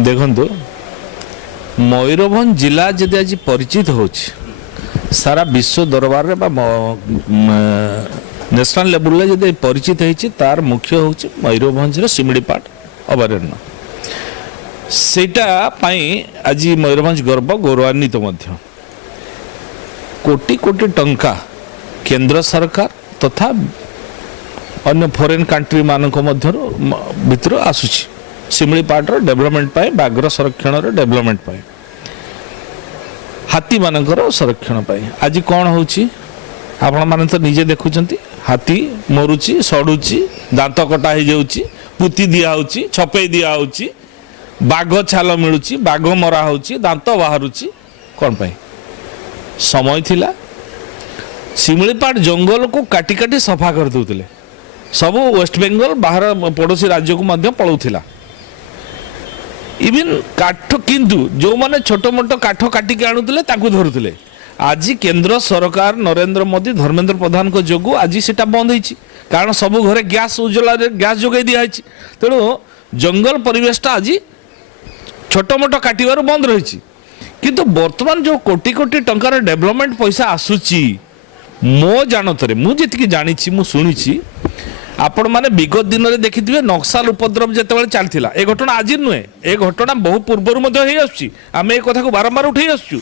देखु मयूरभंज जिला जदि आज परिचित हो सारा विश्व दरबार रे नेशनल लेवल जदि परिचित होती तार मुख्य हूँ मयूरभंज शिमिड़ीपाट अभयारण्य सेटा आज मयूरभंज गर्व गौरवान्वित कोटी कोटी टंका केंद्र सरकार तथा अन्य फॉरेन कंट्री मानक भीतर आसुची शिमिड़ीपाट डेवलपमेंट पाए बाघर संरक्षण डेवलपमेंट पाए हाथी मानकर संरक्षण पाए आज कौन होची आपण माने तो निजे देखुचंती हाथी मरुची सड़ुची दांत कटा हो जाउची पुती दिया होची छपे दिया होची बाघ छाल मिलुची बाघ मरा होची दांत बाहरुची कौन पाए समय थिला शिमिड़ीपाट जंगल को काटी काटी सफा कर दउतले सब वेस्ट बेंगल बाहर पड़ोसी राज्य को मध्य पलाउथिला इवन काठ किंतु जो माने छोट मोट काठ काटिक आणुले धरुले आज केंद्र सरकार नरेंद्र मोदी धर्मेंद्र प्रधान को जोगु आज सेटा बंद होईची कारण सब घरे गैस उज्ज्वला गैस जोगे दिया तेणु जंगल परिवेशटा आज छोट मोट काटिबार बंद रही किंतु वर्तमान जो कोटी कोटी टंकार डेवलपमेंट पैसा आसुची मो जानतरे मु जेतिकी जानिछि मु सुनिछि आपण माने विगत दिन में देखिथिबे नक्सल उपद्रव जेतेबेले चलथिला ए घटना आज नुहे ए घटना बहु पूर्वर मध्य होई आसुची आमे ए कथा को बारंबार उठै आसुचु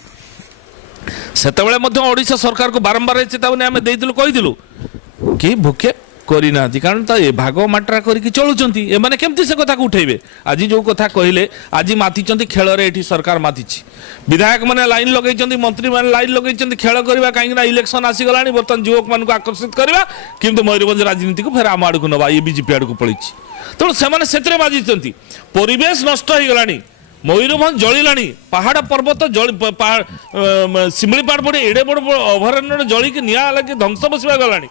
सेतेबेले मध्य ओडिशा सरकार को बारंबार चेतावनी आमे देइथिलु कहिथिलु कि भूखे करी नाथि कारण त ए भाग मात्रा करिकि चलुचंती ए माने केमति से कथा को उठैबे आज जो कथा कहिले आज माथिचंती खेल रे एठी सरकार माथिछि विधायक माने लाइन लगैचंती मंत्री माने लाइन लगैचंती खेल करबा काहे ना इलेक्शन आसी गलानी बर्तन युवक मान को आकर्षित करबा किंतु मयूरभंज राजनीति को फेर आम आड़ को नबा ये बीजेपी आड़ को पळिछि तो से माने सेतरे बाजिचंती परिवेश नष्ट हो गलानी मयूरभंज जलिलानी पहाड़ पर्वत शिमिड़ीपाट पड़े एडे बड़ अभयारण्य जली कि निया लगे ध्वंस बसवा गलानी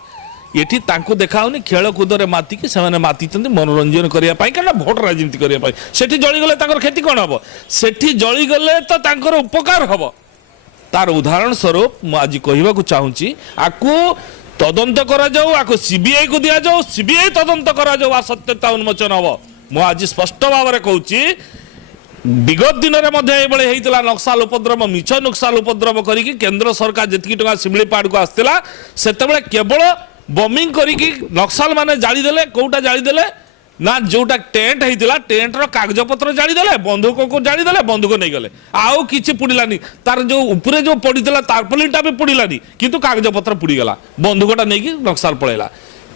ये देखाऊनी खेलकूद मातिकी से माति मनोरंजन करने कारण भोट राजनीति करने से जलीगले क्षति कौन हम से जलीगले तो उपकार हम तार उदाहरण स्वरूप मुझे कहवाक चाहूँगी आपको तदंत करा सीबीआई को दि जाऊ सीबीआई तदंत करा सत्यता उन्मोचन हम मुझे स्पष्ट भाव में कहूँ विगत दिन में नक्सल उपद्रव मिछ नक्सल उपद्रव करके केंद्र सरकार जी टका शिमिड़ीपाट को आसला से केवल बमिंग करिकी नक्सल माने जालीदेले कोटा जालीदेले ना जोटा टेंट होता टेंटर कागज पत्र जालीदेले बंदूक को जालीदेले बंदूक नहीं गले आउ किसी पुड़ानी तार जो उपरे जो पड़ा तारपलिटा भी पुड़ानी किंतु कागज पत्र पुड़ीगला बंदूकटा नहीं नक्सल पड़ेगा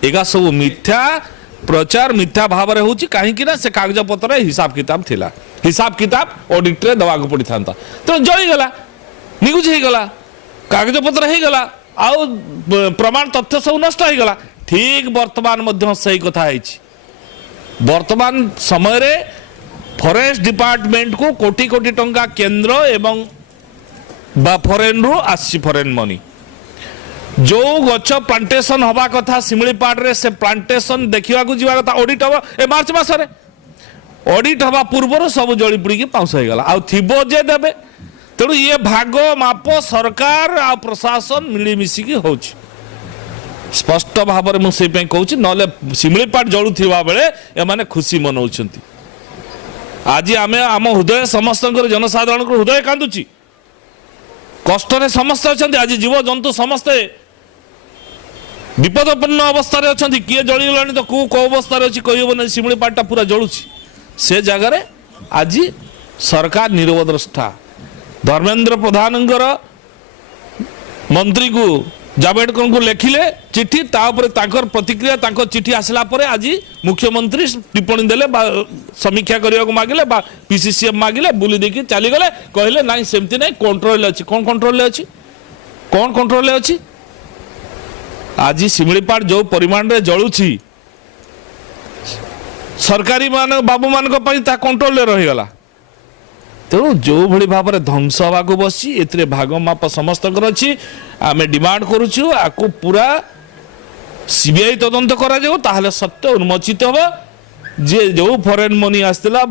एगा सब मिथ्या प्रचार मिथ्या भाव में होची कहीं से कागज पत्र हिसाब किताब थिला हिसाब किताब ऑडिट रे दवाक पड़ी था तो जलीगला निगुज हो गला कागज पत्र हो गला आउ प्रमाण तथ्य सब नष्ट हो गला ठीक वर्तमान सही कथा वर्तमान समय रे फॉरेस्ट डिपार्टमेंट को कोटी कोटी टंका केंद्र एवं फॉरेन रु आसी फॉरेन मनी जो गच प्लांटेशन हवा कथा शिमिड़ीपाट रे से प्लांटेशन देखा जावा कथा ऑडिट हम ए मार्च मासरे ऑडिट हवा पूर्व सब जली पुड़ी पाउस हो गला आउ थिबो जे देबे तेणु ये भाग माप सरकार आ प्रशासन मिलमिशिकी हो स्पष्ट भाव में मुझे कहूँ ना शिमिड़ीपाट जलुवा बेले एमाने खुशी मनाउछंती आज आम आम हृदय समस्त जनसाधारण हृदय कांदुची कष्ट समस्त अच्छा आज जीव जंतु समस्ते विपदपूर्ण अवस्था अच्छा किए जलीगला तो कौ अवस्था अच्छी कहना शिमिड़ीपाटा पूरा जलुची से जगार आज सरकार नीरव द्रष्टा धर्मेंद्र प्रधान मंत्री को जावेडकर को लिखिले चिठी तापर प्रतिक्रिया चिठी आसला परे आज मुख्यमंत्री टिप्पणी देले समीक्षा करने को मागिले पीसीसीएम मागिले बुली देखी चलीगले कहले ना सेमती ना कंट्रोल अच्छी कौन कंट्रोल अच्छी कौन कंट्रोल अच्छी आज शिमिड़ीपाट जो परिमाण रे जलुची सरकारी मान बाबू मान कंट्रोल रहीगला तेणु जो भली भाव में ध्वंस हवा को बसी ए भाग माप समस्त अच्छी आम डिमांड करुचु आपको पूरा सीबीआई तदंत करा जाऊ ताहले सत्य उन्मोचित हम जे जो फॉरेन मनी आसला